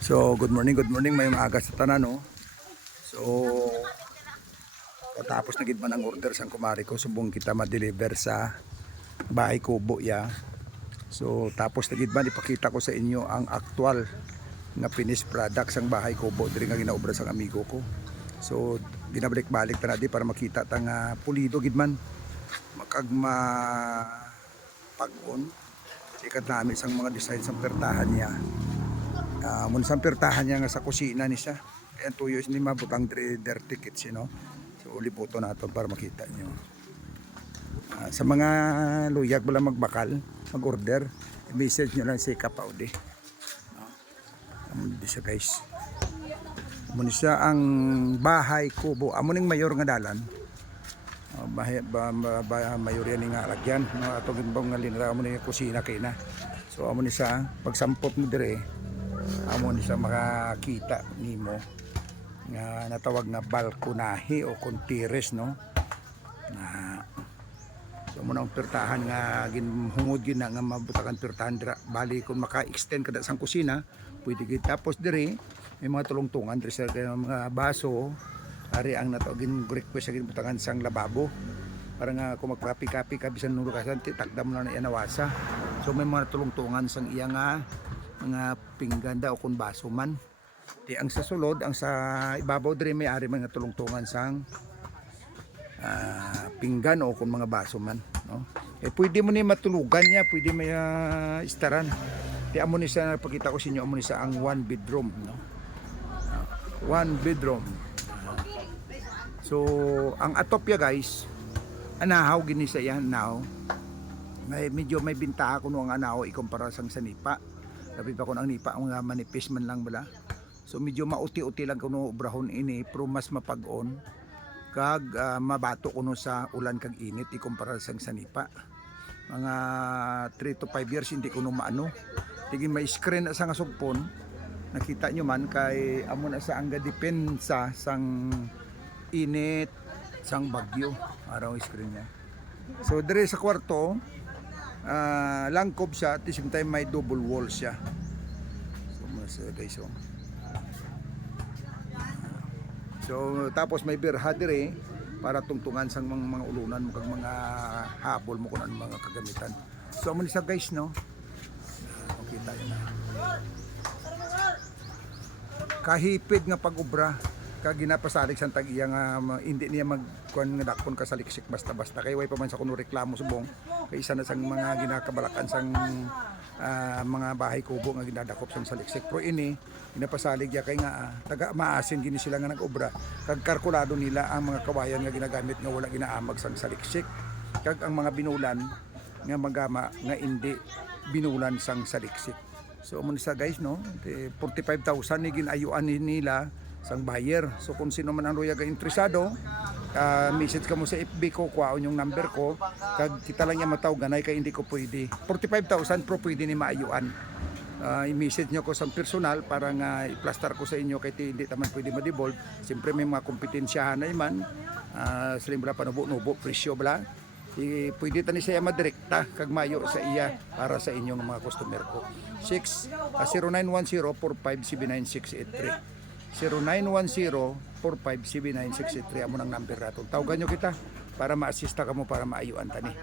So, good morning, may maaga sa tanan, no? So, patapos na gid man ang order sang kumari ko, subong kita ma-deliver sa bahay kubo ya. So, tapos na gid man ipakita ko sa inyo ang actual nga finished product sang bahay kubo diri nga ginaobra sang amigo ko. So, ginabalik-balik ta na di para makita ta nga pulido gid man makagma pag-on. Ikat namin sang mga design sang pertahan niya. Muna sa pertahan niya nga sa kusina ni siya. Kaya tuyo ni mabutang dirty kits, you know? So uliputo na ito para makita nyo. Sa mga luyag wala magbakal, mag-order, i-message nyo lang si Kapaudi. Muna siya guys. Muna siya ang bahay kubo. Amuning mayor nga dalan. Mayor yan nga lagyan. Ato ginbang nga linra mo na yung kusina kayo na. So amunin siya, pagsampot mo dire, amo ni sa makakita nimo nga natawag na balkonahe o kontires, no, na so mo nang pertahan nga ginhungod gid na nga mabutakan pertahan dira bali kung maka-extend kada sang kusina pwede gid. Tapos dire may mga tulong-tungan dire sa mga baso ari ang natawag gin request sa ginbutakan sang lababo para nga kung magkapi-kapi ka bisan nulo ka takda mo na nawasa. So may mga tulong-tungan sang iya nga mga pingganda o kung baso man. Di ang sa sulod, ang sa ibabaw dire may ari mga tulong-tungan sang pinggan o kung mga baso man, no? Pwede mo ni matulugan niya, pwede may istaran. Di amo ni sa pakita ko sa inyo, amo ni sa ang one bedroom, no? One bedroom. So ang atopya guys, anahaw gini sa yan now. Medyo may bintaha ko no ang anahaw ikumpara sang sanipa. Sabi pa ko ang nipa ang mga manipis man lang bala. So medyo mauti-uti lang kuno obrahon ini pero mas mapag-on kag mabato kuno sa ulan kag init ikumpara sa sanipa. Mga 3 to 5 years hindi kuno maano. Tigin may screen na sa sugpon. Nakita nyo man kay amo na sa angga depensa sang init sang bagyo araw screen niya. So dire sa kwarto langkob siya at the same time may double wall siya. So mas guys, so tapos may birha dire para tungtungan sang mga ulunan mo kag mga habol mo kun ano mga kagamitan. So amo ni siya guys, no, kita yun na kahipid nga pag-ubra kag ginapasalig sang tag-iya nga hindi niya magkuan nga dakpon ka sa liksik basta-basta kay way pa man sa kuno reklamo subong kay isa na sang mga ginakabalakan sang mga bahay kubo nga ginadakop sang saliksik. Pro ini ginapasalig ya kay nga taga maasin gini sila nga nag-obra kag kalkulado nila ang mga kawayan nga ginagamit nga wala ginaamag sang saliksik kag ang mga binulan nga magama nga hindi binulan sang saliksik. So mo sa guys, no, 45,000 ni ginayuan nila sang buyer. So kung sino man ang loyaga interesado, message ka mo sa FB ko, kuhaon yung number ko kag kita lang niya matawganay kay hindi ko pwede 45,000 pro pwede ni maayuan. I-message nyo ko sa personal para nga i-plaster ko sa inyo kay hindi taman pwede ma-devolve. Siyempre may mga kompetensyahan na man, slim bala panubo-nubo presyo bala, pwede tani siya madirekta kag mayo sa iya para sa inyong mga customer ko. 0910-4579-683 0910-4579-683 amo nang number nato. Tawagan nyo kita para ma-assista ka mo para maayuan tani.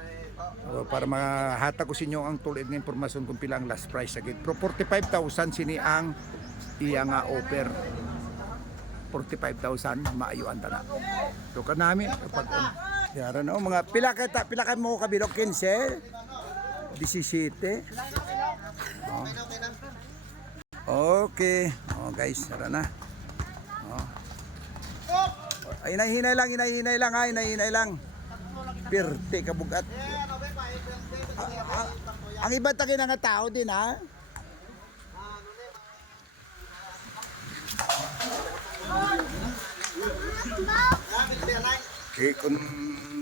Para mahata ko sa inyo ang tulad ng impormasyon kung pila ang last price agad. Pro 45,000 sini ang iya nga offer. 45,000 maayuan ta na. So kanami kapag yara no mga pila ka mo kabilog 15 17. Okay. Guys, tara na. Ay hinay lang. Pirte kabugat. Ang iba ta nga tao din, ha. Okay, kung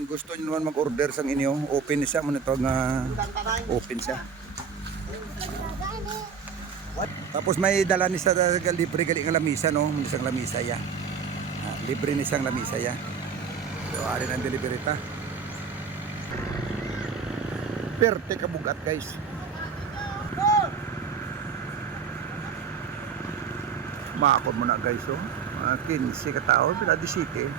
gusto niyo naman mag-order sang inyo, open siya mo na to nga open siya. Tapos may dala ni sa libre gali nga lamisa, no, isang lamisa ya. Libre ni isang lamisa ya. So ari ang delivery ta. Perte kabugat guys. Makakon mo na guys, oh. Mga 15 katao, pila 17.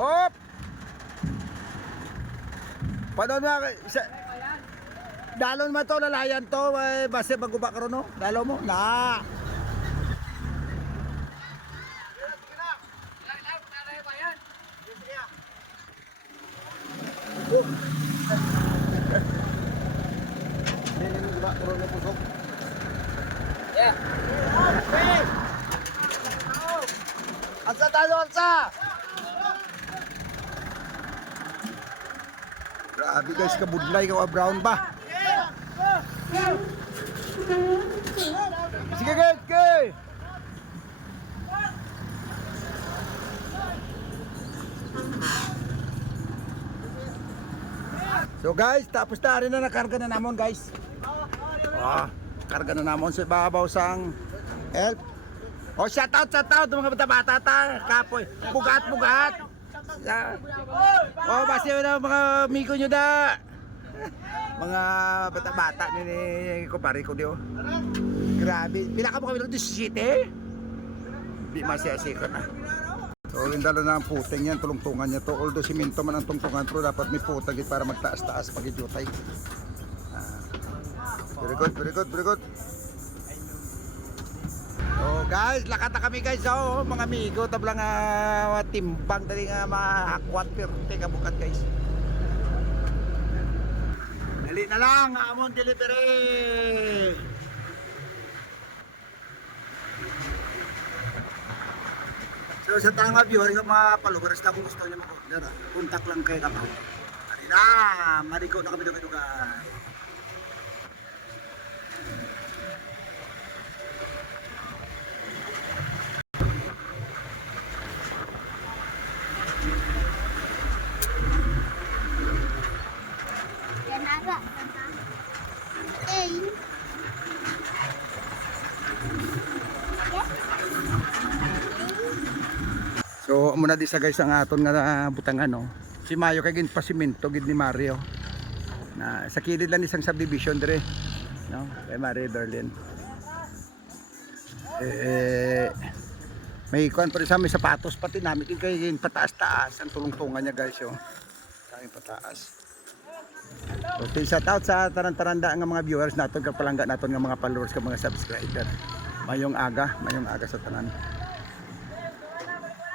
Hop! Paano na, dalon mo to, lalayan to, base baguba ka ron, no? Dalo mo, na! Yeah. Ansa talo, ansa! Grabe guys, kabudlay ka brown ba? Sige guys, kay! So guys, tapos na rin na nakarga na namon guys. Karga na namon sa ibabaw sang help. Shout out mga bata-bata ta, kapoy. Bugat. Basi na mga amigo nyo da. Mga bata-bata ni kumpare ko dio. Grabe, pila ka mo kami ng 17? Di masiyasi ko na. So yung dala na ang puting yan, tulungtungan niya to. Although simento man ang tungtungan, pero dapat may putag para magtaas-taas pag idutay. Very good. So guys, lakat na kami guys, oh, mga amigo, tablang timbang tadi nga mahakwat pirte kabukat guys. Dali na lang, amon delivery. So sa tanga viewer, yung mga followers na kung gusto niyo mag-order, contact lang kayo kapag. Ari na, mariko na kami dugan. So muna di sa guys ang aton nga butangan, no. Si Mayo kay gin pasimento gid ni Mario. Na sa kilid lang isang subdivision dire, no, kay Mario Berlin. May kuan pa rin sa may sapatos pati namin kay gin pataas-taas ang tulong-tungan niya guys, yo. Kaming pataas. So shout out sa taran-taranda nga mga viewers naton kag palangga naton nga mga followers kag mga subscriber. Mayong aga sa tanan.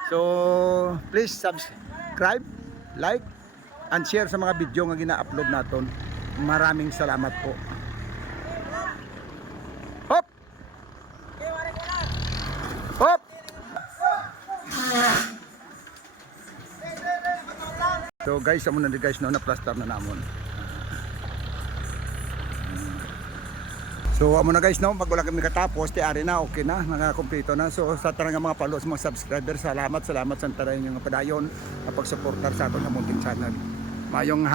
So, please subscribe, like, and share sa mga video nga gina-upload naton. Maraming salamat po. Hop! Hop! So guys, amo na guys, no, na-plaster na namon. So amo na guys, no, pag wala kami katapos, ari na, okay na, nakakumpleto na. So sa tarang mga followers, mga subscribers, salamat sa taray yung padayon na pagsuportar sa aton nga munting channel. Mayong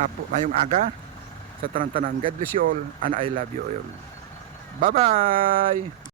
aga sa tanan-tanan. God bless you all and I love you all. Bye-bye!